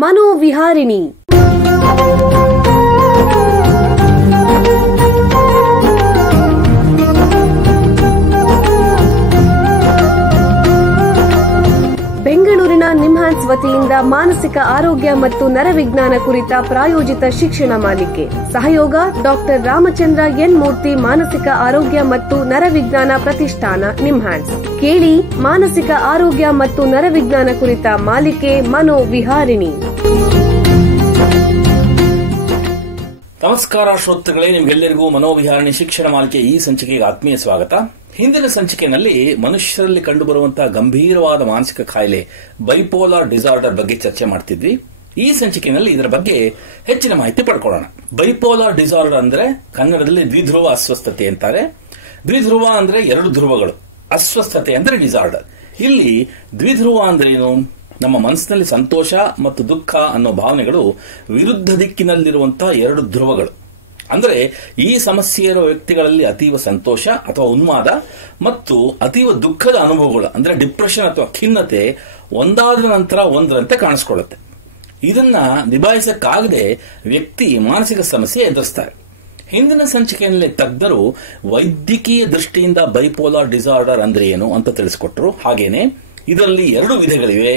ಮನೋವಿಹಾರಿಣಿ. ಬೆಂಗಳೂರಿನ ನಿಮ್ಹಾನ್ಸ್ ವತಿಯಿಂದ ಮಾನಸಿಕ ಆರೋಗ್ಯ ಮತ್ತು ನರವಿಜ್ಞಾನ ಕುರಿತ ಪ್ರಾಯೋಜಿತ ಶಿಕ್ಷಣ ಮಾಲಿಕೆ. ಸಹಯೋಗ ಡಾಕ್ಟರ್ ರಾಮಚಂದ್ರ ಎನ್ ಮೂರ್ತಿ ಮಾನಸಿಕ ಆರೋಗ್ಯ ಮತ್ತು ನರವಿಜ್ಞಾನ ಪ್ರತಿಷ್ಠಾನ ನಿಮ್ಹಾನ್ಸ್. ಕೇಳಿ ಮಾನಸಿಕ ಆರೋಗ್ಯ ಮತ್ತು ನರವಿಜ್ಞಾನ ಕುರಿತ ಮಾಲಿಕೆ ಮನೋವಿಹಾರಿಣಿ. ನಮಸ್ಕಾರ ಶ್ರೋತೃಗಳೇ, ನಿಮಗೆಲ್ಲರಿಗೂ ಮನೋವಿಹಾರಣಿ ಶಿಕ್ಷಣ ಮಾಲಿಕೆ ಈ ಸಂಚಿಕೆಗೆ ಆತ್ಮೀಯ ಸ್ವಾಗತ. ಹಿಂದಿನ ಸಂಚಿಕೆಯಲ್ಲಿ ಮನುಷ್ಯರಲ್ಲಿ ಕಂಡುಬರುವಂತಹ ಗಂಭೀರವಾದ ಮಾನಸಿಕ ಕಾಯಿಲೆ ಬೈಪೋಲಾರ್ ಡಿಸಾರ್ಡರ್ ಬಗ್ಗೆ ಚರ್ಚೆ ಮಾಡ್ತಿದ್ವಿ. ಈ ಸಂಚಿಕೆಯಲ್ಲಿ ಇದರ ಬಗ್ಗೆ ಹೆಚ್ಚಿನ ಮಾಹಿತಿ ಪಡ್ಕೊಳ್ಳೋಣ. ಬೈಪೋಲಾರ್ ಡಿಸಾರ್ಡರ್ ಅಂದ್ರೆ ಕನ್ನಡದಲ್ಲಿ ದ್ವಿಧ್ರುವ ಅಸ್ವಸ್ಥತೆ ಅಂತಾರೆ. ದ್ವಿಧ್ರುವ ಅಂದ್ರೆ ಎರಡು ಧ್ರುವಗಳು, ಅಸ್ವಸ್ಥತೆ ಅಂದ್ರೆ ಡಿಸಾರ್ಡರ್. ಇಲ್ಲಿ ದ್ವಿಧ್ರುವ ಅಂದ್ರೆ ಏನು? ನಮ್ಮ ಮನಸ್ಸಿನಲ್ಲಿ ಸಂತೋಷ ಮತ್ತು ದುಃಖ ಅನ್ನೋ ಭಾವನೆಗಳು ವಿರುದ್ಧ ದಿಕ್ಕಿನಲ್ಲಿರುವಂತಹ ಎರಡು ಧ್ರುವಗಳು. ಅಂದ್ರೆ ಈ ಸಮಸ್ಯೆ ಇರುವ ವ್ಯಕ್ತಿಗಳಲ್ಲಿ ಅತೀವ ಸಂತೋಷ ಅಥವಾ ಉನ್ಮಾದ ಮತ್ತು ಅತೀವ ದುಃಖದ ಅನುಭವಗಳು ಅಂದ್ರೆ ಡಿಪ್ರೆಷನ್ ಅಥವಾ ಖಿನ್ನತೆ ಒಂದಾದ ನಂತರ ಒಂದರಂತೆ ಕಾಣಿಸ್ಕೊಳ್ಳುತ್ತೆ. ಇದನ್ನ ನಿಭಾಯಿಸಕ್ಕಾಗದೆ ವ್ಯಕ್ತಿ ಮಾನಸಿಕ ಸಮಸ್ಯೆ ಎದುರಿಸ್ತಾರೆ. ಹಿಂದಿನ ಸಂಚಿಕೆಯಲ್ಲಿ ತಜ್ಞರು ವೈದ್ಯಕೀಯ ದೃಷ್ಟಿಯಿಂದ ಬೈಪೋಲಾರ್ ಡಿಸಾರ್ಡರ್ ಅಂದ್ರೆ ಏನು ಅಂತ ತಿಳಿಸಿಕೊಟ್ರು. ಹಾಗೇನೆ ಇದರಲ್ಲಿ ಎರಡು ವಿಧಗಳಿವೆ.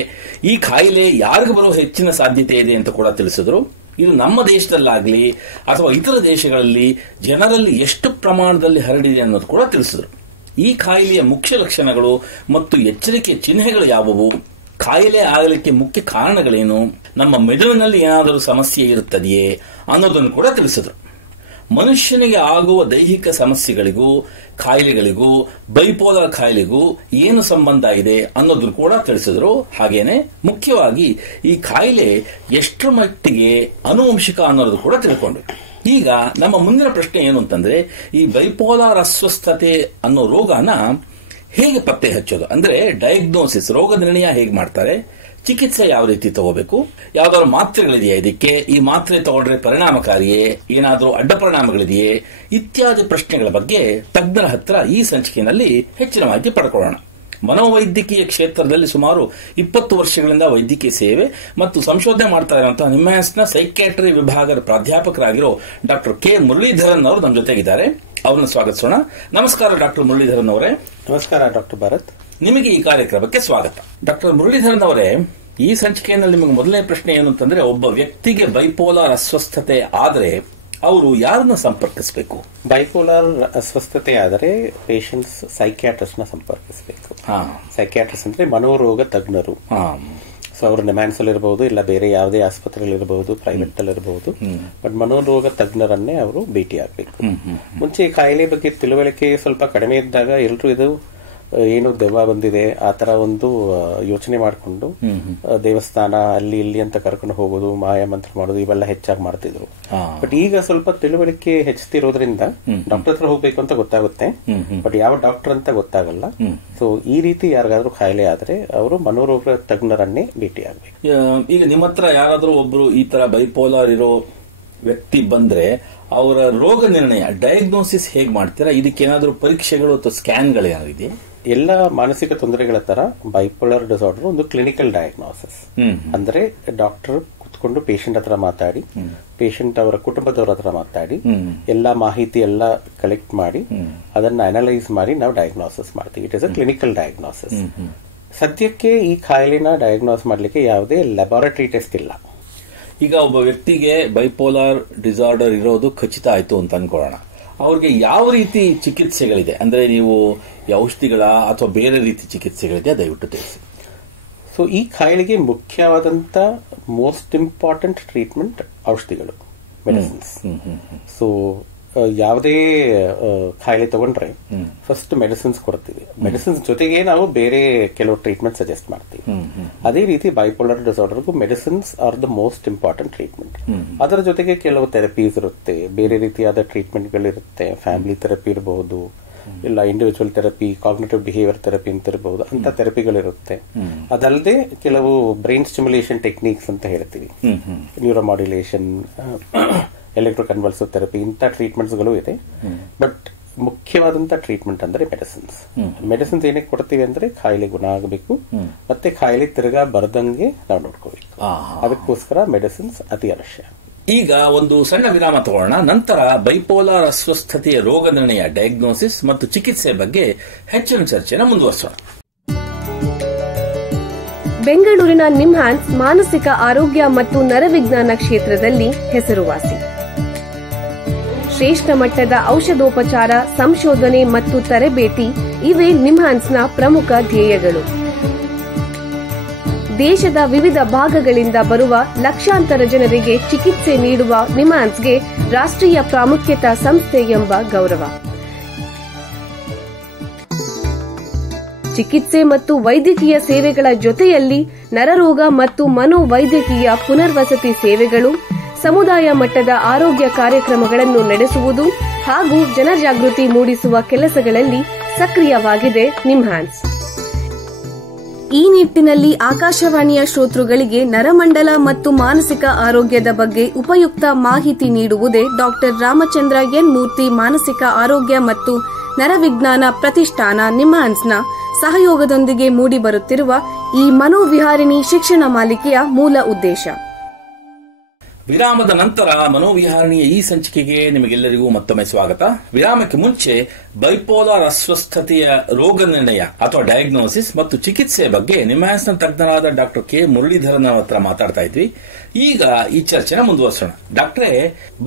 ಈ ಕಾಯಿಲೆ ಯಾರಿಗೂ ಬರುವ ಹೆಚ್ಚಿನ ಸಾಧ್ಯತೆ ಇದೆ ಅಂತ ಕೂಡ ತಿಳಿಸಿದ್ರು. ಇದು ನಮ್ಮ ದೇಶದಲ್ಲಾಗ್ಲಿ ಅಥವಾ ಇತರ ದೇಶಗಳಲ್ಲಿ ಜನರಲ್ಲಿ ಎಷ್ಟು ಪ್ರಮಾಣದಲ್ಲಿ ಹರಡಿದೆ ಅನ್ನೋದು ಕೂಡ ತಿಳಿಸಿದ್ರು. ಈ ಕಾಯಿಲೆಯ ಮುಖ್ಯ ಲಕ್ಷಣಗಳು ಮತ್ತು ಎಚ್ಚರಿಕೆಯ ಚಿಹ್ನೆಗಳು ಯಾವುವು, ಕಾಯಿಲೆ ಆಗಲಿಕ್ಕೆ ಮುಖ್ಯ ಕಾರಣಗಳೇನು, ನಮ್ಮ ಮೆದುಳಿನಲ್ಲಿ ಏನಾದರೂ ಸಮಸ್ಯೆ ಇರುತ್ತದೆಯೇ ಅನ್ನೋದನ್ನು ಕೂಡ ತಿಳಿಸಿದ್ರು. ಮನುಷ್ಯನಿಗೆ ಆಗುವ ದೈಹಿಕ ಸಮಸ್ಯೆಗಳಿಗೂ ಕಾಯಿಲೆಗಳಿಗೂ ಬೈಪೋಲಾರ್ ಕಾಯಿಲೆಗೂ ಏನು ಸಂಬಂಧ ಇದೆ ಅನ್ನೋದನ್ನು ಕೂಡ ತಿಳಿಸಿದ್ರು. ಹಾಗೇನೆ ಮುಖ್ಯವಾಗಿ ಈ ಕಾಯಿಲೆ ಎಷ್ಟರ ಮಟ್ಟಿಗೆ ಆನುವಂಶಿಕ ಅನ್ನೋದು ಕೂಡ ತಿಳ್ಕೊಂಡ್ವಿ. ಈಗ ನಮ್ಮ ಮುಂದಿನ ಪ್ರಶ್ನೆ ಏನು ಅಂತಂದ್ರೆ, ಈ ಬೈಪೋಲಾರ್ ಅಸ್ವಸ್ಥತೆ ಅನ್ನೋ ರೋಗನ ಹೇಗೆ ಪತ್ತೆ ಹಚ್ಚೋದು, ಅಂದ್ರೆ ಡಯಾಗ್ನೋಸಿಸ್, ರೋಗ ನಿರ್ಣಯ ಹೇಗೆ ಮಾಡ್ತಾರೆ, ಚಿಕಿತ್ಸೆ ಯಾವ ರೀತಿ ತಗೋಬೇಕು, ಯಾವ್ದಾದ್ರು ಮಾತ್ರೆಗಳಿದೆಯಾ ಇದಕ್ಕೆ, ಈ ಮಾತ್ರೆ ತಗೊಂಡ್ರೆ ಪರಿಣಾಮಕಾರಿಯೇ, ಏನಾದರೂ ಅಡ್ಡ ಪರಿಣಾಮಗಳಿದೆಯೇ ಇತ್ಯಾದಿ ಪ್ರಶ್ನೆಗಳ ಬಗ್ಗೆ ತಜ್ಞರ ಹತ್ರ ಈ ಸಂಚಿಕೆಯಲ್ಲಿ ಹೆಚ್ಚಿನ ಮಾಹಿತಿ ಪಡ್ಕೊಳ್ಳೋಣ. ಮನೋವೈದ್ಯಕೀಯ ಕ್ಷೇತ್ರದಲ್ಲಿ ಸುಮಾರು 20 ವರ್ಷಗಳಿಂದ ವೈದ್ಯಕೀಯ ಸೇವೆ ಮತ್ತು ಸಂಶೋಧನೆ ಮಾಡ್ತಾ ಇರುವಂತಹ ನಿಮ್ಹಾನ್ಸ್ನ ಸೈಕ್ಯಾಟ್ರಿ ವಿಭಾಗದ ಪ್ರಾಧ್ಯಾಪಕರಾಗಿರೋ ಡಾಕ್ಟರ್ ಕೆ ಮುರಳೀಧರನ್ ಅವರು ನಮ್ಮ ಜೊತೆಗಿದ್ದಾರೆ. ಅವರನ್ನು ಸ್ವಾಗತಿಸೋಣ. ನಮಸ್ಕಾರ ಡಾಕ್ಟರ್ ಮುರಳೀಧರನ್ ಅವರೇ. ನಮಸ್ಕಾರ ಡಾಕ್ಟರ್ ಭರತ್. ನಿಮಗೆ ಈ ಕಾರ್ಯಕ್ರಮಕ್ಕೆ ಸ್ವಾಗತ. ಡಾಕ್ಟರ್ ಮುರಳೀಧರನ್ ಅವರೇ, ಈ ಸಂಚಿಕೆಯಲ್ಲಿ ನಿಮಗೆ ಮೊದಲನೇ ಪ್ರಶ್ನೆ ಏನು ಅಂತಂದ್ರೆ, ಒಬ್ಬ ವ್ಯಕ್ತಿಗೆ ಬೈಪೋಲಾರ್ ಅಸ್ವಸ್ಥತೆ ಆದರೆ ಅವರು ಯಾರನ್ನ ಸಂಪರ್ಕಿಸಬೇಕು? ಬೈಪೋಲಾರ್ ಅಸ್ವಸ್ಥತೆ ಆದರೆ ಪೇಷಂಟ್ಸ್ ಸೈಕ್ಯಾಟ್ರಿಸ್ಟ್ ನ ಸಂಪರ್ಕಿಸಬೇಕು. ಸೈಕ್ಯಾಟ್ರಿಸ್ಟ್ ಅಂದ್ರೆ ಮನೋರೋಗ ತಜ್ಞರು. ಸೊ ಅವರು ನಿಮ್ಹಾನ್ಸ್ ಅಲ್ಲಿ ಇರಬಹುದು, ಇಲ್ಲ ಬೇರೆ ಯಾವುದೇ ಆಸ್ಪತ್ರೆಗಳಿರಬಹುದು, ಪ್ರೈವೇಟ್ ಅಲ್ಲಿ ಇರಬಹುದು, ಬಟ್ ಮನೋರೋಗ ತಜ್ಞರನ್ನೇ ಅವರು ಭೇಟಿ ಆಗಬೇಕು. ಮುಂಚೆ ಈ ಕಾಯಿಲೆ ಬಗ್ಗೆ ತಿಳುವಳಿಕೆ ಸ್ವಲ್ಪ ಕಡಿಮೆ ಇದ್ದಾಗ ಎಲ್ಲರೂ ಇದು ಏನು ದೆವ್ವ ಬಂದಿದೆ ಆ ತರ ಒಂದು ಯೋಚನೆ ಮಾಡಿಕೊಂಡು ದೇವಸ್ಥಾನ ಅಲ್ಲಿ ಇಲ್ಲಿ ಅಂತ ಕರ್ಕೊಂಡು ಹೋಗೋದು, ಮಾಯ ಮಂತ್ರ ಮಾಡೋದು ಇವೆಲ್ಲ ಹೆಚ್ಚಾಗಿ ಮಾಡ್ತಿದ್ರು. ಬಟ್ ಈಗ ಸ್ವಲ್ಪ ತಿಳುವಳಿಕೆ ಹೆಚ್ಚುತ್ತಿರೋದ್ರಿಂದ ಡಾಕ್ಟರ್ ಹತ್ರ ಹೋಗ್ಬೇಕು ಅಂತ ಗೊತ್ತಾಗುತ್ತೆ, ಬಟ್ ಯಾವ ಡಾಕ್ಟರ್ ಅಂತ ಗೊತ್ತಾಗಲ್ಲ. ಸೊ ಈ ರೀತಿ ಯಾರಿಗಾದ್ರೂ ಕಾಯಿಲೆ ಆದ್ರೆ ಅವರು ಮನೋರೋಗ ತಜ್ಞರನ್ನೇ ಭೇಟಿ ಆಗ್ಬೇಕು. ಈಗ ನಿಮ್ಮ ಹತ್ರ ಯಾರಾದ್ರೂ ಒಬ್ರು ಈ ತರ ಬೈಪೋಲಾರ್ ಇರೋ ವ್ಯಕ್ತಿ ಬಂದ್ರೆ ಅವರ ರೋಗ ನಿರ್ಣಯ ಡಯಾಗ್ನೋಸಿಸ್ ಹೇಗೆ ಮಾಡ್ತೀರಾ? ಇದಕ್ಕೇನಾದ್ರೂ ಪರೀಕ್ಷೆಗಳು ಅಥವಾ ಸ್ಕ್ಯಾನ್ಗಳು ಇದೆಯಾ? ಎಲ್ಲ ಮಾನಸಿಕ ತೊಂದರೆಗಳ ತರ ಬೈಪೋಲಾರ್ ಡಿಸಾರ್ಡರ್ ಒಂದು ಕ್ಲಿನಿಕಲ್ ಡಯಾಗ್ನೋಸಿಸ್. ಅಂದ್ರೆ ಡಾಕ್ಟರ್ ಕುತ್ಕೊಂಡು ಪೇಷಂಟ್ ಹತ್ರ ಮಾತಾಡಿ, ಪೇಷಂಟ್ ಅವರ ಕುಟುಂಬದವರ ಹತ್ರ ಮಾತಾಡಿ, ಎಲ್ಲಾ ಮಾಹಿತಿ ಎಲ್ಲ ಕಲೆಕ್ಟ್ ಮಾಡಿ ಅದನ್ನ ಅನಲೈಸ್ ಮಾಡಿ ನಾವು ಡಯಾಗ್ನೋಸಿಸ್ ಮಾಡ್ತೀವಿ. It is a clinical diagnosis. ಸದ್ಯಕ್ಕೆ ಈ ಕಾಯಿಲೆನ ಡಯಾಗ್ನೋಸ್ ಮಾಡ್ಲಿಕ್ಕೆ ಯಾವುದೇ ಲ್ಯಾಬೊರೇಟರಿ ಟೆಸ್ಟ್ ಇಲ್ಲ. ಈಗ ಒಬ್ಬ ವ್ಯಕ್ತಿಗೆ ಬೈಪೋಲಾರ್ ಡಿಸಾರ್ಡರ್ ಇರೋದು ಖಚಿತ ಆಯ್ತು ಅಂತ ಅನ್ಕೊಳ್ಳೋಣ, ಅವ್ರಿಗೆ ಯಾವ ರೀತಿ ಚಿಕಿತ್ಸೆಗಳಿದೆ? ಅಂದ್ರೆ ನೀವು ಔಷಧಿಗಳ ಅಥವಾ ಬೇರೆ ರೀತಿ ಚಿಕಿತ್ಸೆಗಳಿದೆ, ದಯವಿಟ್ಟು ತಿಳಿಸಿ. ಸೊ ಈ ಕಾಯಿಲೆಗೆ ಮುಖ್ಯವಾದಂತ ಮೋಸ್ಟ್ ಇಂಪಾರ್ಟೆಂಟ್ ಟ್ರೀಟ್ಮೆಂಟ್ ಔಷಧಿಗಳು, ಮೆಡಿಸಿನ್ಸ್. ಸೊ ಯಾವುದೇ ಕಾಯಿಲೆ ತಗೊಂಡ್ರೆ ಫಸ್ಟ್ ಮೆಡಿಸಿನ್ಸ್ ಕೊಡ್ತೀವಿ. ಮೆಡಿಸಿನ್ಸ್ ಜೊತೆಗೆ ನಾವು ಬೇರೆ ಕೆಲವು ಟ್ರೀಟ್ಮೆಂಟ್ ಸಜೆಸ್ಟ್ ಮಾಡ್ತೀವಿ. ಅದೇ ರೀತಿ ಬೈಪೋಲಾರ್ ಡಿಸಾರ್ಡರ್ಗೂ medicines are the most important treatment. ಅದರ ಜೊತೆಗೆ ಕೆಲವು ಥೆರಪೀಸ್ ಇರುತ್ತೆ, ಬೇರೆ ರೀತಿಯಾದ ಟ್ರೀಟ್ಮೆಂಟ್ಗಳಿರುತ್ತೆ. ಫ್ಯಾಮಿಲಿ ಥೆರಪಿ ಇರಬಹುದು, ಇಲ್ಲ individual therapy, cognitive behaviour therapy ಅಂತ ಇರಬಹುದು, ಅಂತ ಥೆರಪಿಗಳಿರುತ್ತೆ. ಅದಲ್ಲದೆ ಕೆಲವು ಬ್ರೈನ್ ಸ್ಟಿಮ್ಯುಲೇಷನ್ ಟೆಕ್ನಿಕ್ಸ್ ಅಂತ ಹೇಳ್ತೀವಿ, ನ್ಯೂರೋಮಾಡ್ಯುಲೇಷನ್, ಎಲೆಕ್ಟ್ರೋಕನ್ವಲ್ಸಿವ್ ಥೆರಪಿ, ಇಂಥ ಟ್ರೀಟ್ಮೆಂಟ್ಸ್ಗಳು ಇದೆ. ಬಟ್ ಮುಖ್ಯವಾದಂತ ಟ್ರೀಟ್ಮೆಂಟ್ ಅಂದ್ರೆ ಮೆಡಿಸಿನ್ಸ್ ಏನಕ್ಕೆ ಕೊಡ್ತೀವಿ ಅಂದ್ರೆ ಕಾಯಿಲೆ ಗುಣ ಆಗಬೇಕು ಮತ್ತೆ ಕಾಯಿಲೆ ತಿರ್ಗಾ ಬರ್ದಂಗೆ ನಾವು ನೋಡ್ಕೋಬೇಕು. ಅದಕ್ಕೋಸ್ಕರ ಮೆಡಿಸಿನ್ಸ್ ಅತಿ ಅವಶ್ಯ. ಈಗ ಒಂದು ಸಣ್ಣ ವಿರಾಮ ತಗೊಳ್ಳೋಣ. ನಂತರ ಬೈಪೋಲಾರ್ ಅಸ್ವಸ್ಥತೆಯ ರೋಗ ನಿರ್ಣಯ, ಡಯಾಗ್ನೋಸಿಸ್ ಮತ್ತು ಚಿಕಿತ್ಸೆ ಬಗ್ಗೆ ಹೆಚ್ಚಿನ ಚರ್ಚೆನ ಮುಂದುವರಿಸೋಣ. ಬೆಂಗಳೂರಿನ ನಿಮ್ಹಾನ್ಸ್ ಮಾನಸಿಕ ಆರೋಗ್ಯ ಮತ್ತು ನರವಿಜ್ಞಾನ ಕ್ಷೇತ್ರದಲ್ಲಿ ಹೆಸರುವಾಸಿ. ಶ್ರೇಷ್ಠ ಮಟ್ಟದ ಔಷಧೋಪಚಾರ, ಸಂಶೋಧನೆ ಮತ್ತು ತರಬೇತಿ ಇವೇ ನಿಮ್ಹಾನ್ಸ್ನ ಪ್ರಮುಖ ಧ್ಯೇಯಗಳು. ದೇಶದ ವಿವಿಧ ಭಾಗಗಳಿಂದ ಬರುವ ಲಕ್ಷಾಂತರ ಜನರಿಗೆ ಚಿಕಿತ್ಸೆ ನೀಡುವ ನಿಮ್ಹಾನ್ಸ್ಗೆ ರಾಷ್ಟ್ರೀಯ ಪ್ರಾಮುಖ್ಯತಾ ಸಂಸ್ಥೆ ಎಂಬ ಗೌರವ. ಚಿಕಿತ್ಸೆ ಮತ್ತು ವೈದ್ಯಕೀಯ ಸೇವೆಗಳ ಜೊತೆಯಲ್ಲಿ ನರರೋಗ ಮತ್ತು ಮನೋವೈದ್ಯಕೀಯ ಪುನರ್ವಸತಿ ಸೇವೆಗಳು, ಸಮುದಾಯ ಮಟ್ಟದ ಆರೋಗ್ಯ ಕಾರ್ಯಕ್ರಮಗಳನ್ನು ನಡೆಸುವುದು ಹಾಗೂ ಜನಜಾಗೃತಿ ಮೂಡಿಸುವ ಕೆಲಸಗಳಲ್ಲಿ ಸಕ್ರಿಯವಾಗಿದೆ ನಿಮ್ಹಾನ್ಸ್. ಈ ನಿಟ್ಟಿನಲ್ಲಿ ಆಕಾಶವಾಣಿಯ ಶ್ರೋತೃಗಳಿಗೆ ನರಮಂಡಲ ಮತ್ತು ಮಾನಸಿಕ ಆರೋಗ್ಯದ ಬಗ್ಗೆ ಉಪಯುಕ್ತ ಮಾಹಿತಿ ನೀಡುವುದೇ ಡಾಕ್ಟರ್ ರಾಮಚಂದ್ರ ಎನ್ ಮೂರ್ತಿ ಮಾನಸಿಕ ಆರೋಗ್ಯ ಮತ್ತು ನರವಿಜ್ಞಾನ ಪ್ರತಿಷ್ಠಾನ ನಿಮ್ಹಾನ್ಸ್ನ ಸಹಯೋಗದೊಂದಿಗೆ ಮೂಡಿಬರುತ್ತಿರುವ ಈ ಮನೋವಿಹಾರಿಣಿ ಶಿಕ್ಷಣ ಮಾಲಿಕೆಯ ಮೂಲ ಉದ್ದೇಶ. ವಿರಾಮದ ನಂತರ ಮನೋವಿಹಾರಣಿಯ ಈ ಸಂಚಿಕೆಗೆ ನಿಮಗೆಲ್ಲರಿಗೂ ಮತ್ತೊಮ್ಮೆ ಸ್ವಾಗತ. ವಿರಾಮಕ್ಕೆ ಮುಂಚೆ ಬೈಪೋಲಾರ್ ಅಸ್ವಸ್ಥತೆಯ ರೋಗ ನಿರ್ಣಯ ಅಥವಾ ಡಯಾಗ್ನೋಸಿಸ್ ಮತ್ತು ಚಿಕಿತ್ಸೆ ಬಗ್ಗೆ ನಿಮ್ಹಾನ್ಸ್ನ ತಜ್ಞರಾದ ಡಾಕ್ಟರ್ ಕೆ ಮುರಳೀಧರನ್ ಹತ್ರ ಮಾತಾಡ್ತಾ ಇದ್ವಿ. ಈಗ ಈ ಚರ್ಚೆನ ಮುಂದುವರಿಸೋಣ. ಡಾಕ್ಟ್ರೇ,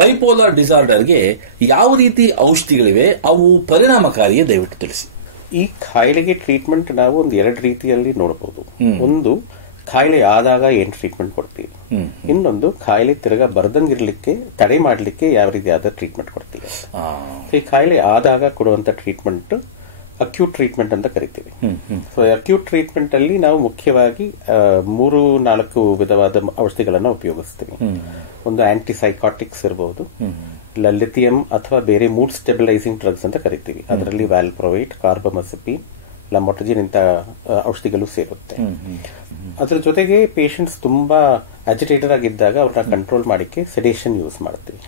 ಬೈಪೋಲಾರ್ ಡಿಸಾರ್ಡರ್ಗೆ ಯಾವ ರೀತಿ ಔಷಧಿಗಳಿವೆ, ಅವು ಪರಿಣಾಮಕಾರಿಯೇ ದಯವಿಟ್ಟು ತಿಳಿಸಿ. ಈ ಕಾಯಿಲೆಗೆ ಟ್ರೀಟ್ಮೆಂಟ್ ನಾವು ಒಂದು 2 ರೀತಿಯಲ್ಲಿ ನೋಡಬಹುದು. ಒಂದು, ಕಾಯಿಲೆ ಆದಾಗ ಏನ್ ಟ್ರೀಟ್ಮೆಂಟ್ ಕೊಡ್ತೀವಿ. ಇನ್ನೊಂದು, ಕಾಯಿಲೆ ತಿರ್ಗಾ ಬರ್ದಂಗಿರ್ಲಿಕ್ಕೆ ತಡೆ ಮಾಡ್ಲಿಕ್ಕೆ ಯಾವ ರೀತಿಯಾದ ಟ್ರೀಟ್ಮೆಂಟ್ ಕೊಡ್ತೀವಿ. ಈ ಕಾಯಿಲೆ ಆದಾಗ ಕೊಡುವಂತ ಟ್ರೀಟ್ಮೆಂಟ್ ಅಕ್ಯೂಟ್ ಟ್ರೀಟ್ಮೆಂಟ್ ಅಂತ ಕರಿತೀವಿ. ಸೊ ಅಕ್ಯೂಟ್ ಟ್ರೀಟ್ಮೆಂಟ್ ಅಲ್ಲಿ ನಾವು ಮುಖ್ಯವಾಗಿ 3-4 ವಿಧವಾದ ಔಷಧಿಗಳನ್ನ ಉಪಯೋಗಿಸ್ತೀವಿ. ಒಂದು ಆಂಟಿಸೈಕಾಟಿಕ್ಸ್ ಇರಬಹುದು, ಇಲ್ಲ ಲಿಥಿಯಂ ಅಥವಾ ಬೇರೆ ಮೂಡ್ ಸ್ಟೆಬಿಲೈಸಿಂಗ್ ಡ್ರಗ್ಸ್ ಅಂತ ಕರಿತೀವಿ. ಅದರಲ್ಲಿ ವ್ಯಾಲ್ಪ್ರೋವೇಟ್, ಕಾರ್ಬಮazepine, ಲಮೋಟಜಿನ್ ಇಂತ ಔಷಧಿಗಳು ಸೇರುತ್ತೆ. ಅದ್ರ ಜೊತೆಗೆ ಪೇಷಂಟ್ಸ್ ತುಂಬಾ ಅಜಿಟೇಟೆಡ್ ಆಗಿದ್ದಾಗ ಅವ್ರನ್ನ ಕಂಟ್ರೋಲ್ ಮಾಡಿಕ್ಕೆ ಸೆಡೇಷನ್ ಯೂಸ್ ಮಾಡ್ತೀವಿ.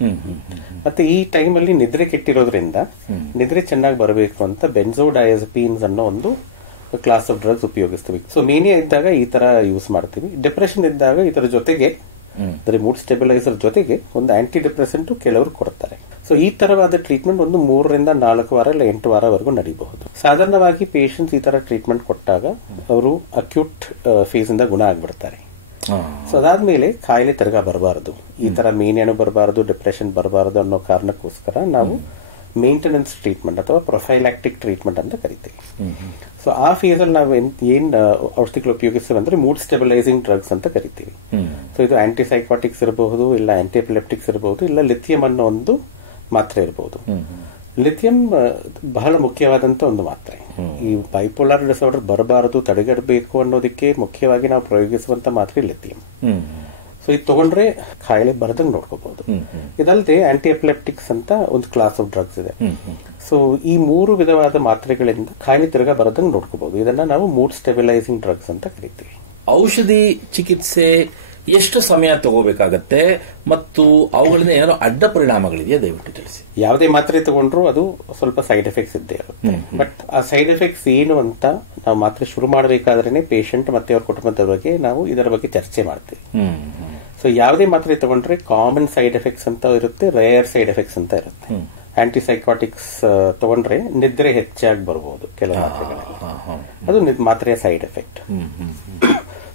ಮತ್ತೆ ಈ ಟೈಮ್ ಅಲ್ಲಿ ನಿದ್ರೆ ಕೆಟ್ಟಿರೋದ್ರಿಂದ ನಿದ್ರೆ ಚೆನ್ನಾಗಿ ಬರಬೇಕು ಅಂತ ಬೆನ್ಸೋಡಯಾಜೆಪಿನ್ಸ್ ಅನ್ನೋ ಒಂದು ಕ್ಲಾಸ್ ಆಫ್ ಡ್ರಗ್ಸ್ ಉಪಯೋಗಿಸ್ತೀವಿ. ಸೊ ಮೇನಿಯಾ ಇದ್ದಾಗ ಈ ತರ ಯೂಸ್ ಮಾಡ್ತೀವಿ. ಡಿಪ್ರೆಷನ್ ಇದ್ದಾಗ ಇದರ ಜೊತೆಗೆ ಅಂದ್ರೆ ಮೂಡ್ ಸ್ಟೆಬಿಲೈಸರ್ ಜೊತೆಗೆ ಒಂದು ಆಂಟಿ ಡಿಪ್ರೆಸೆಂಟ್ ಕೆಲವರು ಕೊಡ್ತಾರೆ. ಸೊ ಈ ತರವಾದ ಟ್ರೀಟ್ಮೆಂಟ್ ಒಂದು 3-4 ವಾರ ಇಲ್ಲ 8 ವಾರವರೆಗೂ ನಡೀಬಹುದು. ಸಾಧಾರಣವಾಗಿ ಪೇಷಂಟ್ಸ್ ಈ ತರ ಟ್ರೀಟ್ಮೆಂಟ್ ಕೊಟ್ಟಾಗ ಅವರು ಅಕ್ಯೂಟ್ ಫೇಸ್ ಇಂದ ಗುಣ ಆಗ್ಬಿಡ್ತಾರೆ. ಸೊ ಅದಾದ್ಮೇಲೆ ಕಾಯಿಲೆ ತಿರ್ಗಾ ಬರಬಾರದು, ಈ ತರ ಮೇನಿಯಾನು ಬರಬಾರದು, ಡಿಪ್ರೆಷನ್ ಬರಬಾರದು ಅನ್ನೋ ಕಾರಣಕ್ಕೋಸ್ಕರ ನಾವು ಮೇಂಟೆನೆನ್ಸ್ ಟ್ರೀಟ್ಮೆಂಟ್ ಅಥವಾ ಪ್ರೊಫೈಲಾಕ್ಟಿಕ್ ಟ್ರೀಟ್ಮೆಂಟ್ ಅಂತ ಕರಿತೀವಿ. ಸೊ ಆ ಫೇಸ್ ಅಲ್ಲಿ ನಾವು ಏನ್ ಔಷಧಿಗಳು ಉಪಯೋಗಿಸ್ತೇವೆ ಅಂದ್ರೆ ಮೂಡ್ ಸ್ಟೆಬಿಲೈಸಿಂಗ್ ಡ್ರಗ್ಸ್ ಅಂತ ಕರಿತೀವಿ. ಸೊ ಇದು ಆಂಟಿಸೈಕಾಟಿಕ್ಸ್ ಇರಬಹುದು, ಇಲ್ಲ ಆಂಟಿಎಪಿಲೆಪ್ಟಿಕ್ಸ್ ಇರಬಹುದು, ಇಲ್ಲ ಲಿಥಿಯಂ ಅನ್ನೋ ಒಂದು ಮಾತ್ರೆ ಇರಬಹುದು. ಲಿಥಿಯಂ ಬಹಳ ಮುಖ್ಯವಾದಂತ ಒಂದು ಮಾತ್ರೆ. ಈ ಬೈಪೋಲಾರ್ ಡಿಸಾರ್ಡರ್ ಬರಬಾರದು, ತಡೆಗಟ್ಟಬೇಕು ಅನ್ನೋದಕ್ಕೆ ಮುಖ್ಯವಾಗಿ ನಾವು ಪ್ರಯೋಗಿಸುವಂತ ಮಾತ್ರೆ ಲಿಥಿಯಂ. ಸೊ ಇದು ತಗೊಂಡ್ರೆ ಕಾಯಿಲೆ ಬರದಂಗ್ ನೋಡ್ಕೋಬಹುದು. ಇದಲ್ಲದೆ ಆಂಟಿಎಪಿಲೆಪ್ಟಿಕ್ಸ್ ಅಂತ ಒಂದು ಕ್ಲಾಸ್ ಆಫ್ ಡ್ರಗ್ಸ್ ಇದೆ. ಸೊ ಈ 3 ವಿಧವಾದ ಮಾತ್ರೆಗಳಿಂದ ಕಾಯಿಲೆ ತಿರ್ಗಾ ಬರದಂಗ್ ನೋಡ್ಕೋಬಹುದು. ಇದನ್ನ ನಾವು ಮೂಡ್ ಸ್ಟೆಬಿಲೈಸಿಂಗ್ ಡ್ರಗ್ಸ್ ಅಂತ ಕರಿತೀವಿ. ಔಷಧಿ ಚಿಕಿತ್ಸೆ ಎಷ್ಟು ಸಮಯ ತಗೋಬೇಕಾಗತ್ತೆ ಮತ್ತು ಅವುಗಳಿಂದ ಏನಾದ್ರು ಅಡ್ಡ ಪರಿಣಾಮಗಳಿದೆಯಾ ದಯವಿಟ್ಟು ತಿಳಿಸಿ. ಯಾವುದೇ ಮಾತ್ರೆ ತಗೊಂಡ್ರು ಅದು ಸ್ವಲ್ಪ ಸೈಡ್ ಎಫೆಕ್ಟ್ಸ್ ಇದ್ದೇ ಇರುತ್ತೆ. ಬಟ್ ಆ ಸೈಡ್ ಎಫೆಕ್ಟ್ಸ್ ಏನು ಅಂತ ನಾವು ಮಾತ್ರೆ ಶುರು ಮಾಡಬೇಕಾದ್ರೆ ಪೇಷಂಟ್ ಮತ್ತೆ ಅವ್ರ ಕುಟುಂಬದವರಿಗೆ ನಾವು ಇದರ ಬಗ್ಗೆ ಚರ್ಚೆ ಮಾಡ್ತೀವಿ. ಸೊ ಯಾವುದೇ ಮಾತ್ರೆ ತಗೊಂಡ್ರೆ ಕಾಮನ್ ಸೈಡ್ ಎಫೆಕ್ಟ್ಸ್ ಅಂತ ಇರುತ್ತೆ, ರೇರ್ ಸೈಡ್ ಎಫೆಕ್ಟ್ಸ್ ಅಂತ ಇರುತ್ತೆ. ಆಂಟಿಸೈಕಾಟಿಕ್ಸ್ ತಗೊಂಡ್ರೆ ನಿದ್ರೆ ಹೆಚ್ಚಾಗಿ ಬರಬಹುದು ಕೆಲವು ಮಾತ್ರೆಗಳಲ್ಲಿ, ಅದು ಮಾತ್ರೆಯ ಸೈಡ್ ಎಫೆಕ್ಟ್.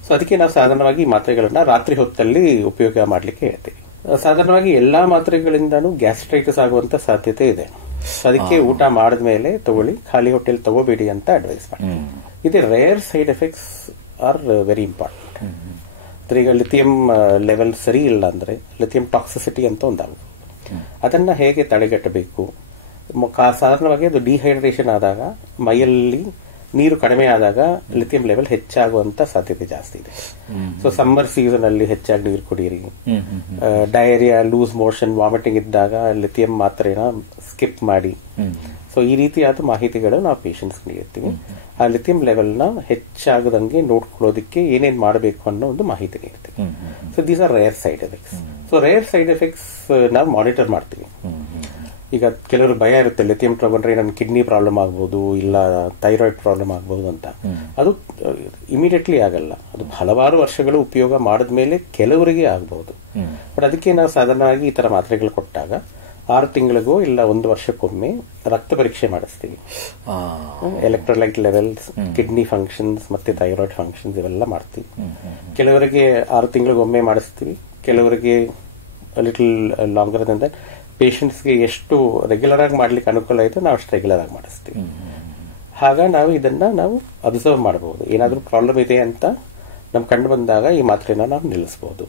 ಸೊ ಅದಕ್ಕೆ ನಾವು ಸಾಧಾರಣವಾಗಿ ಮಾತ್ರೆಗಳನ್ನ ರಾತ್ರಿ ಹೊತ್ತಲ್ಲಿ ಉಪಯೋಗ ಮಾಡ್ಲಿಕ್ಕೆ ಹೇಳ್ತೀವಿ. ಸಾಧಾರಣವಾಗಿ ಎಲ್ಲಾ ಮಾತ್ರೆಗಳಿಂದಾನು ಗ್ಯಾಸ್ಟ್ರೈಟಿಸ್ ಆಗುವಂತ ಸಾಧ್ಯತೆ ಇದೆ. ಅದಕ್ಕೆ ಊಟ ಮಾಡಿದ್ಮೇಲೆ ತಗೊಳ್ಳಿ, ಖಾಲಿ ಹೊಟ್ಟೆಲ್ ತಗೋಬೇಡಿ ಅಂತ ಅಡ್ವೈಸ್ ಮಾಡ್ತೀವಿ. ಇದು rare side effects are very important. ಈಗ ಲಿಥಿಯಂ ಲೆವೆಲ್ ಸರಿ ಇಲ್ಲ ಅಂದ್ರೆ ಲಿಥಿಯಂ ಟಾಕ್ಸಿಸಿಟಿ ಅಂತ ಒಂದಾಗುತ್ತೆ. ಅದನ್ನ ಹೇಗೆ ತಡೆಗಟ್ಟಬೇಕು? ಸಾಧಾರಣವಾಗಿ ಅದು ಡಿಹೈಡ್ರೇಷನ್ ಆದಾಗ, ಮೈಯಲ್ಲಿ ನೀರು ಕಡಿಮೆ ಆದಾಗ ಲಿಥಿಯಂ ಲೆವೆಲ್ ಹೆಚ್ಚಾಗುವಂತ ಸಾಧ್ಯತೆ ಜಾಸ್ತಿ ಇದೆ. ಸೊ ಸಮ್ಮರ್ ಸೀಸನ್ ಅಲ್ಲಿ ಹೆಚ್ಚಾಗಿ ನೀರು ಕುಡಿಯಿರಿ. ಡಯರಿಯಾ, ಲೂಸ್ ಮೋಷನ್, ವಾಮಿಟಿಂಗ್ ಇದ್ದಾಗ ಲಿಥಿಯಂ ಮಾತ್ರೆನ ಸ್ಕಿಪ್ ಮಾಡಿ. ಸೊ ಈ ರೀತಿಯಾದ ಮಾಹಿತಿಗಳು ನಾವು ಪೇಷಂಟ್ಸ್ ನೀಡ್ತೀವಿ. ಆ ಲಿಥಿಯಂ ಲೆವೆಲ್ ನ ಹೆಚ್ಚಾಗದಂಗೆ ನೋಡ್ಕೊಳ್ಳೋದಕ್ಕೆ ಏನೇನ್ ಮಾಡಬೇಕು ಅನ್ನೋ ಒಂದು ಮಾಹಿತಿ ನೀಡ್ತೀವಿ. So these are rare side effects. So rare side effects ನಾವು ಮಾನಿಟರ್ ಮಾಡ್ತೀವಿ. ಈಗ ಕೆಲವರು ಭಯ ಇರುತ್ತೆ, ಲಿಥಿಯಂ ತಗೊಂಡ್ರೆ ನನ್ನ ಕಿಡ್ನಿ ಪ್ರಾಬ್ಲಮ್ ಆಗ್ಬೋದು, ಇಲ್ಲ ಥೈರಾಯ್ಡ್ ಪ್ರಾಬ್ಲಮ್ ಆಗ್ಬೋದು ಅಂತ. ಅದು ಇಮಿಡಿಯೇಟ್ಲಿ ಆಗಲ್ಲ. ಅದು ಹಲವಾರು ವರ್ಷಗಳು ಉಪಯೋಗ ಮಾಡಿದ್ಮೇಲೆ ಕೆಲವರಿಗೆ ಆಗ್ಬಹುದು. ಬಟ್ ಅದಕ್ಕೆ ನಾವು ಸಾಧಾರಣವಾಗಿ ಈ ತರ ಮಾತ್ರೆಗಳು ಕೊಟ್ಟಾಗ 6 ತಿಂಗಳಿಗೂ ಇಲ್ಲ 1 ವರ್ಷಕ್ಕೊಮ್ಮೆ ರಕ್ತ ಪರೀಕ್ಷೆ ಮಾಡಿಸ್ತೀವಿ. ಎಲೆಕ್ಟ್ರೋಲೈಟ್ ಲೆವೆಲ್ಸ್, ಕಿಡ್ನಿ ಫಂಕ್ಷನ್ಸ್ ಮತ್ತೆ ಥೈರಾಯ್ಡ್ ಫಂಕ್ಷನ್ಸ್ ಇವೆಲ್ಲ ಮಾಡ್ತೀವಿ. ಕೆಲವರಿಗೆ 6 ತಿಂಗಳಿಗೊಮ್ಮೆ ಮಾಡಿಸ್ತೀವಿ, ಕೆಲವರಿಗೆ ಲಿಟಲ್ ಲಾಂಗರ್ ದನ್ ದಟ್. ಪೇಷಂಟ್ಸ್ಗೆ ಎಷ್ಟು ರೆಗ್ಯುಲರ್ ಆಗಿ ಮಾಡ್ಲಿಕ್ಕೆ ಅನುಕೂಲ ಆಯಿತು ನಾವು ಅಷ್ಟು ರೆಗ್ಯುಲರ್ ಆಗಿ ಮಾಡಿಸ್ತೀವಿ. ಆಗ ನಾವು ಇದನ್ನ ಅಬ್ಸರ್ವ್ ಮಾಡಬಹುದು. ಏನಾದ್ರೂ ಪ್ರಾಬ್ಲಮ್ ಇದೆ ಅಂತ ನಮ್ ಕಂಡು ಬಂದಾಗ ಈ ಮಾತ್ರೆನ ನಾವು ನಿಲ್ಲಿಸಬಹುದು.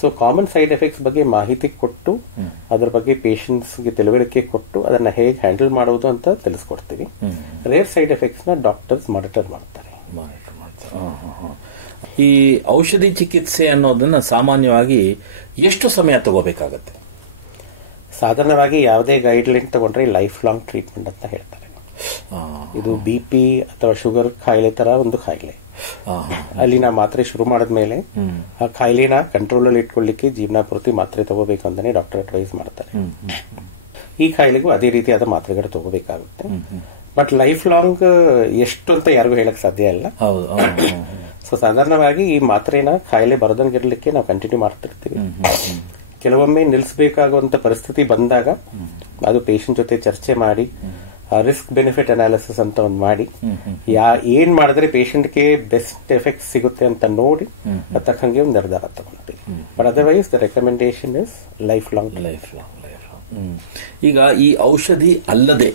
ಸೊ ಕಾಮನ್ ಸೈಡ್ ಎಫೆಕ್ಟ್ಸ್ ಬಗ್ಗೆ ಮಾಹಿತಿ ಕೊಟ್ಟು ಅದ್ರ ಬಗ್ಗೆ ಪೇಷಂಟ್ಸ್ಗೆ ತಿಳುವಳಿಕೆ ಕೊಟ್ಟು ಅದನ್ನ ಹೇಗೆ ಹ್ಯಾಂಡಲ್ ಮಾಡುವುದು ಅಂತ ತಿಳಿಸ್ಕೊಡ್ತೀವಿ. ರೇರ್ ಸೈಡ್ ಎಫೆಕ್ಟ್ಸ್ ನ ಡಾಕ್ಟರ್ಸ್ ಮಾನಿಟರ್ ಮಾಡ್ತಾರೆ. ಈ ಔಷಧಿ ಚಿಕಿತ್ಸೆ ಅನ್ನೋದನ್ನ ಸಾಮಾನ್ಯವಾಗಿ ಎಷ್ಟು ಸಮಯ ತಗೋಬೇಕಾಗತ್ತೆ? ಸಾಧಾರಣವಾಗಿ ಯಾವುದೇ ಗೈಡ್ಲೈನ್ ತಗೊಂಡ್ರೆ ಲೈಫ್ ಲಾಂಗ್ ಟ್ರೀಟ್ಮೆಂಟ್ ಅಂತ ಹೇಳ್ತಾರೆ. ಇದು BP ಅಥವಾ ಶುಗರ್ ಕಾಯಿಲೆ ತರ ಒಂದು ಕಾಯಿಲೆ. ಅಲ್ಲಿ ನಾವು ಮಾತ್ರೆ ಶುರು ಮಾಡಿದ್ಮೇಲೆ ಆ ಕಾಯಿಲೆನ ಕಂಟ್ರೋಲ್ ಅಲ್ಲಿ ಇಟ್ಕೊಳ್ಳಿಕ್ಕೆ ಜೀವನ ಪೂರ್ತಿ ಮಾತ್ರೆ ತಗೋಬೇಕು ಅಂತಾನೆ ಡಾಕ್ಟರ್ ಅಡ್ವೈಸ್ ಮಾಡ್ತಾರೆ. ಈ ಕಾಯಿಲೆಗೂ ಅದೇ ರೀತಿಯಾದ ಮಾತ್ರೆಗಳು ತಗೋಬೇಕಾಗುತ್ತೆ. ಬಟ್ ಲೈಫ್ ಲಾಂಗ್ ಎಷ್ಟು ಅಂತ ಯಾರಿಗೂ ಹೇಳಕ್ ಸಾಧ್ಯ ಇಲ್ಲ. ಸೊ ಸಾಧಾರಣವಾಗಿ ಈ ಮಾತ್ರೆನ ಕಾಯಿಲೆ ಬರದಂಗಿರ್ಲಿಕ್ಕೆ ನಾವು ಕಂಟಿನ್ಯೂ ಮಾಡ್ತಿರ್ತೀವಿ. ಕೆಲವೊಮ್ಮೆ ನಿಲ್ಲಿಸಬೇಕಾಗುವಂತ ಪರಿಸ್ಥಿತಿ ಬಂದಾಗ ಅದು ಪೇಷಂಟ್ ಜೊತೆ ಚರ್ಚೆ ಮಾಡಿ ರಿಸ್ಕ್ ಬೆನಿಫಿಟ್ ಅನಾಲಿಸಿಸ್ ಅಂತ ಒಂದು ಮಾಡಿ ಏನ್ ಮಾಡಿದ್ರೆ ಪೇಷಂಟ್ಗೆ ಬೆಸ್ಟ್ ಎಫೆಕ್ಟ್ ಸಿಗುತ್ತೆ ಅಂತ ನೋಡಿ ತಕ್ಕಂಗೆ ಒಂದು ನಿರ್ಧಾರ ತಗೊಂತೀವಿ. But otherwise the recommendation is life long. ಈಗ ಈ ಔಷಧಿ ಅಲ್ಲದೆ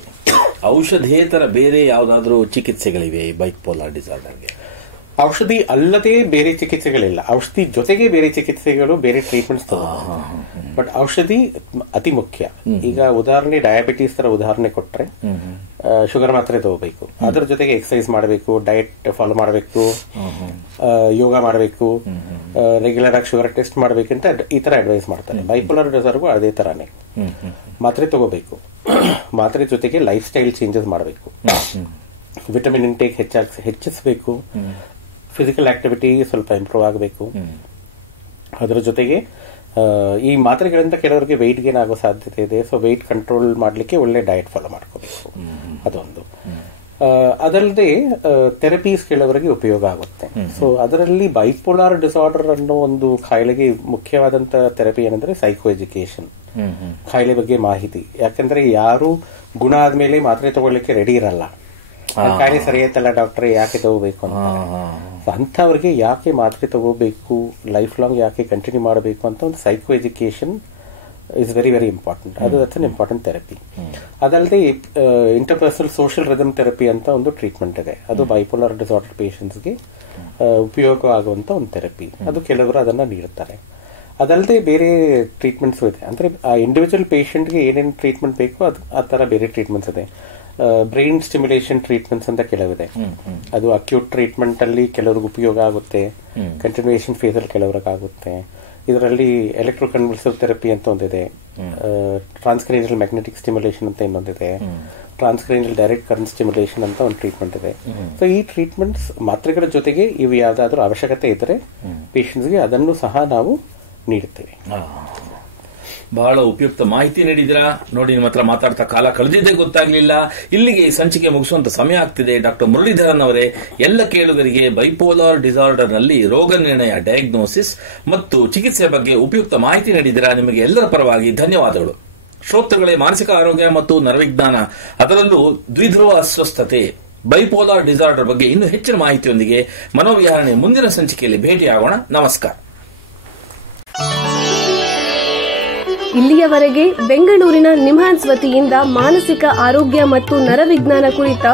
ಔಷಧೇತರ ಬೇರೆ ಯಾವ್ದಾದ್ರು ಚಿಕಿತ್ಸೆಗಳಿವೆ ಬೈಪೋಲಾರ್ ಡಿಸಾರ್ಡರ್ಗೆ? ಔಷಧಿ ಅಲ್ಲದೆ ಬೇರೆ ಚಿಕಿತ್ಸೆಗಳಿಲ್ಲ. ಔಷಧಿ ಜೊತೆಗೆ ಬೇರೆ ಚಿಕಿತ್ಸೆಗಳು, ಬೇರೆ ಟ್ರೀಟ್ಮೆಂಟ್ಸ್ ಬಟ್ ಔಷಧಿ ಅತಿ ಮುಖ್ಯ. ಈಗ ಉದಾಹರಣೆ ಡಯಾಬಿಟೀಸ್ ತರ ಉದಾಹರಣೆ ಕೊಟ್ರೆ ಶುಗರ್ ಮಾತ್ರೆ ತಗೋಬೇಕು, ಅದರ ಜೊತೆಗೆ ಎಕ್ಸರ್ಸೈಸ್ ಮಾಡಬೇಕು, ಡಯಟ್ ಫಾಲೋ ಮಾಡಬೇಕು, ಯೋಗ ಮಾಡಬೇಕು, ರೆಗ್ಯುಲರ್ ಆಗಿ ಶುಗರ್ ಟೆಸ್ಟ್ ಮಾಡಬೇಕಂತ ಈ ತರ ಅಡ್ವೈಸ್ ಮಾಡ್ತಾರೆ. ಬೈಪೋಲಾರ್ ಡಿಸಾರ್ಡರ್ಗೂ ಅದೇ ತರಾನೇ ಮಾತ್ರೆ ತಗೋಬೇಕು. ಮಾತ್ರೆ ಜೊತೆಗೆ ಲೈಫ್ ಸ್ಟೈಲ್ ಚೇಂಜಸ್ ಮಾಡಬೇಕು, ವಿಟಮಿನ್ ಇಂಟೇಕ್ ಹೆಚ್ಚಿಸಬೇಕು, ಫಿಸಿಕಲ್ ಆಕ್ಟಿವಿಟಿ ಸ್ವಲ್ಪ ಇಂಪ್ರೂವ್ ಆಗಬೇಕು. ಅದರ ಜೊತೆಗೆ ಈ ಮಾತ್ರೆಗಳಿಂದ ಕೆಲವರಿಗೆ ವೆಯ್ಟ್ ಗೇನ್ ಆಗೋ ಸಾಧ್ಯತೆ ಇದೆ. ಸೊ ವೆಯ್ಟ್ ಕಂಟ್ರೋಲ್ ಮಾಡಲಿಕ್ಕೆ ಒಳ್ಳೆ ಡಯಟ್ ಫಾಲೋ ಮಾಡ್ಕೋಬೇಕು, ಅದೊಂದು. ಅದಲ್ಲದೆ ಥೆರಪೀಸ್ ಕೆಲವರಿಗೆ ಉಪಯೋಗ ಆಗುತ್ತೆ. ಸೊ ಅದರಲ್ಲಿ ಬೈಪೋಲಾರ್ ಡಿಸಾರ್ಡರ್ ಅನ್ನೋ ಒಂದು ಕಾಯಿಲೆಗೆ ಮುಖ್ಯವಾದಂತ ಥೆರಪಿ ಏನಂದ್ರೆ ಸೈಕೋ ಎಜುಕೇಶನ್, ಕಾಯಿಲೆ ಬಗ್ಗೆ ಮಾಹಿತಿ. ಯಾಕಂದ್ರೆ ಯಾರು ಗುಣ ಆದ್ಮೇಲೆ ಮಾತ್ರೆ ತಗೊಳ್ಳಿಕ್ಕೆ ರೆಡಿ ಇರಲ್ಲ. ಕಾಯಿಲೆ ಸರಿಯಾಯ್ತಲ್ಲ ಡಾಕ್ಟ್ರೆ ಯಾಕೆ ತಗೋಬೇಕು ಅಂತ. ಅಂಥವ್ರಿಗೆ ಯಾಕೆ ಮಾತ್ರೆ ತಗೋಬೇಕು, ಲೈಫ್ ಲಾಂಗ್ ಯಾಕೆ ಕಂಟಿನ್ಯೂ ಮಾಡಬೇಕು ಅಂತ ಒಂದು psycho education is very very important. ಅದು ದಟ್ಸ್ ಅನ್ ಇಂಪಾರ್ಟೆಂಟ್ ಥೆರಪಿ. ಅದಲ್ಲದೆ ಇಂಟರ್ಪರ್ಸನಲ್ ಸೋಷಿಯಲ್ ರಿದಮ್ ಥೆರಪಿ ಅಂತ ಒಂದು ಟ್ರೀಟ್ಮೆಂಟ್ ಇದೆ. ಅದು ಬೈಪೋಲಾರ್ ಡಿಸಾರ್ಡರ್ ಪೇಷಂಟ್ಸ್ಗೆ ಉಪಯೋಗ ಆಗುವಂತ ಒಂದು ಥೆರಪಿ. ಅದು ಕೆಲವರು ಅದನ್ನ ನೀಡುತ್ತಾರೆ. ಅದಲ್ಲದೆ ಬೇರೆ ಟ್ರೀಟ್ಮೆಂಟ್ಸ್ ಇದೆ. ಅಂದ್ರೆ ಆ ಇಂಡಿವಿಜುವಲ್ ಪೇಷಂಟ್ಗೆ ಏನೇನು ಟ್ರೀಟ್ಮೆಂಟ್ ಬೇಕು ಅದು ಆ ತರ ಬೇರೆ ಟ್ರೀಟ್ಮೆಂಟ್ಸ್ ಇದೆ. ಬ್ರೈನ್ ಸ್ಟಿಮ್ಯುಲೇಷನ್ ಟ್ರೀಟ್ಮೆಂಟ್ಸ್ ಅಂತ ಕೆಲವಿದೆ. ಅದು ಅಕ್ಯೂಟ್ ಟ್ರೀಟ್ಮೆಂಟ್ ಅಲ್ಲಿ ಕೆಲವ್ರಿಗೆ ಉಪಯೋಗ ಆಗುತ್ತೆ, ಕಂಟಿನ್ಯೂಯೇಷನ್ ಫೇಸ್ ಅಲ್ಲಿ ಕೆಲವ್ರಿಗೆ ಆಗುತ್ತೆ. ಇದರಲ್ಲಿ ಎಲೆಕ್ಟ್ರೋಕನ್ವಲ್ಸಿವ್ ಥೆರಪಿ ಅಂತ ಒಂದಿದೆ, ಟ್ರಾನ್ಸ್ಕ್ರೇನಿಯಲ್ ಮ್ಯಾಗ್ನೆಟಿಕ್ ಸ್ಟಿಮ್ಯುಲೇಷನ್ ಅಂತ ಇನ್ನೊಂದಿದೆ, ಟ್ರಾನ್ಸ್ಕ್ರೇನಿಯಲ್ ಡೈರೆಕ್ಟ್ ಕರೆಂಟ್ ಸ್ಟಿಮ್ಯುಲೇಷನ್ ಅಂತ ಒಂದು ಟ್ರೀಟ್ಮೆಂಟ್ ಇದೆ. ಸೊ ಈ ಟ್ರೀಟ್ಮೆಂಟ್ಸ್ ಮಾತ್ರೆಗಳ ಜೊತೆಗೆ ಇವು ಯಾವ್ದಾದ್ರು ಅವಶ್ಯಕತೆ ಇದ್ರೆ ಪೇಷಂಟ್ಸ್ಗೆ ಅದನ್ನು ಸಹ ನಾವು ನೀಡುತ್ತೇವೆ. ಬಹಳ ಉಪಯುಕ್ತ ಮಾಹಿತಿ ನೀಡಿದಿರಾ. ನೋಡಿ, ನಿಮ್ಮ ಹತ್ರ ಮಾತಾಡ್ತಾ ಕಾಲ ಕಳೆದಿದ್ದೇ ಗೊತ್ತಾಗ್ಲಿಲ್ಲ. ಇಲ್ಲಿಗೆ ಸಂಚಿಕೆ ಮುಗಿಸುವಂತ ಸಮಯ ಆಗ್ತಿದೆ. ಡಾಕ್ಟರ್ ಮುರಳೀಧರನ್ ಅವರೇ, ಎಲ್ಲ ಕೇಳುಗರಿಗೆ ಬೈಪೋಲಾರ್ ಡಿಸಾರ್ಡರ್ ನಲ್ಲಿ ರೋಗ ನಿರ್ಣಯ, ಡಯಾಗ್ನೋಸಿಸ್ ಮತ್ತು ಚಿಕಿತ್ಸೆ ಬಗ್ಗೆ ಉಪಯುಕ್ತ ಮಾಹಿತಿ ನೀಡಿದಿರಾ. ನಿಮಗೆ ಎಲ್ಲರ ಪರವಾಗಿ ಧನ್ಯವಾದಗಳು. ಶ್ರೋತೃಗಳೇ, ಮಾನಸಿಕ ಆರೋಗ್ಯ ಮತ್ತು ನರವಿಜ್ಞಾನ, ಅದರಲ್ಲೂ ದ್ವಿಧ್ರುವ ಅಸ್ವಸ್ಥತೆ, ಬೈಪೋಲಾರ್ ಡಿಸಾರ್ಡರ್ ಬಗ್ಗೆ ಇನ್ನೂ ಹೆಚ್ಚಿನ ಮಾಹಿತಿಯೊಂದಿಗೆ ಮನೋವಿಹಾರಣೆ ಮುಂದಿನ ಸಂಚಿಕೆಯಲ್ಲಿ ಭೇಟಿಯಾಗೋಣ. ನಮಸ್ಕಾರ. ಇಲ್ಲಿಯವರೆಗೆ ಬೆಂಗಳೂರಿನ ನಿಮ್ಹಾನ್ಸ್ ವತಿಯಿಂದ ಮಾನಸಿಕ ಆರೋಗ್ಯ ಮತ್ತು ನರವಿಜ್ಞಾನ ಕುರಿತ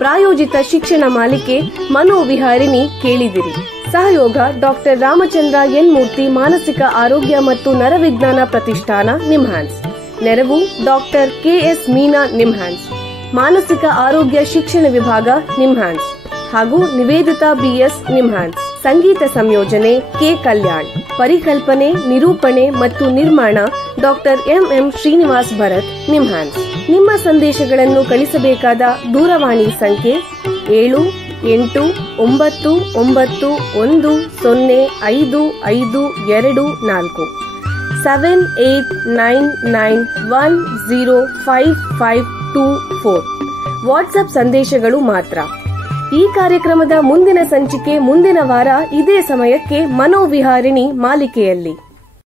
ಪ್ರಾಯೋಜಿತ ಶಿಕ್ಷಣ ಮಾಲಿಕೆ ಮನೋವಿಹಾರಿಣಿ ಕೇಳಿದಿರಿ. ಸಹಯೋಗ ಡಾಕ್ಟರ್ ರಾಮಚಂದ್ರ ಎನ್ ಮೂರ್ತಿ, ಮಾನಸಿಕ ಆರೋಗ್ಯ ಮತ್ತು ನರವಿಜ್ಞಾನ ಪ್ರತಿಷ್ಠಾನ, ನಿಮ್ಹಾನ್ಸ್. ನೆರವು ಡಾಕ್ಟರ್ KS ಮೀನಾ, ನಿಮ್ಹಾನ್ಸ್. ಮಾನಸಿಕ ಆರೋಗ್ಯ ಶಿಕ್ಷಣ ವಿಭಾಗ, ನಿಮ್ಹಾನ್ಸ್ ಹಾಗೂ ನಿವೇದಿತಾ BS, ನಿಮ್ಹಾನ್ಸ್. ಸಂಗೀತ ಸಂಯೋಜನೆ ಕೆ ಕಲ್ಯಾಣ್. ಪರಿಕಲ್ಪನೆ, ನಿರೂಪಣೆ ಮತ್ತು ನಿರ್ಮಾಣ ಡಾಕ್ಟರ್ MM ಶ್ರೀನಿವಾಸ್ ಭರತ್, ನಿಮ್ಹಾನ್ಸ್. ನಿಮ್ಮ ಸಂದೇಶಗಳನ್ನು ಕಳಿಸಬೇಕಾದ ದೂರವಾಣಿ ಸಂಖ್ಯೆ 7899105524. 7899105524. ವಾಟ್ಸ್ಆಪ್ ಸಂದೇಶಗಳು ಮಾತ್ರ. ಈ ಕಾರ್ಯಕ್ರಮದ ಮುಂದಿನ ಸಂಚಿಕೆ ಮುಂದಿನ ವಾರ ಇದೇ ಸಮಯಕ್ಕೆ ಮನೋವಿಹಾರಿಣಿ ಮಾಲಿಕೆಯಲ್ಲಿ.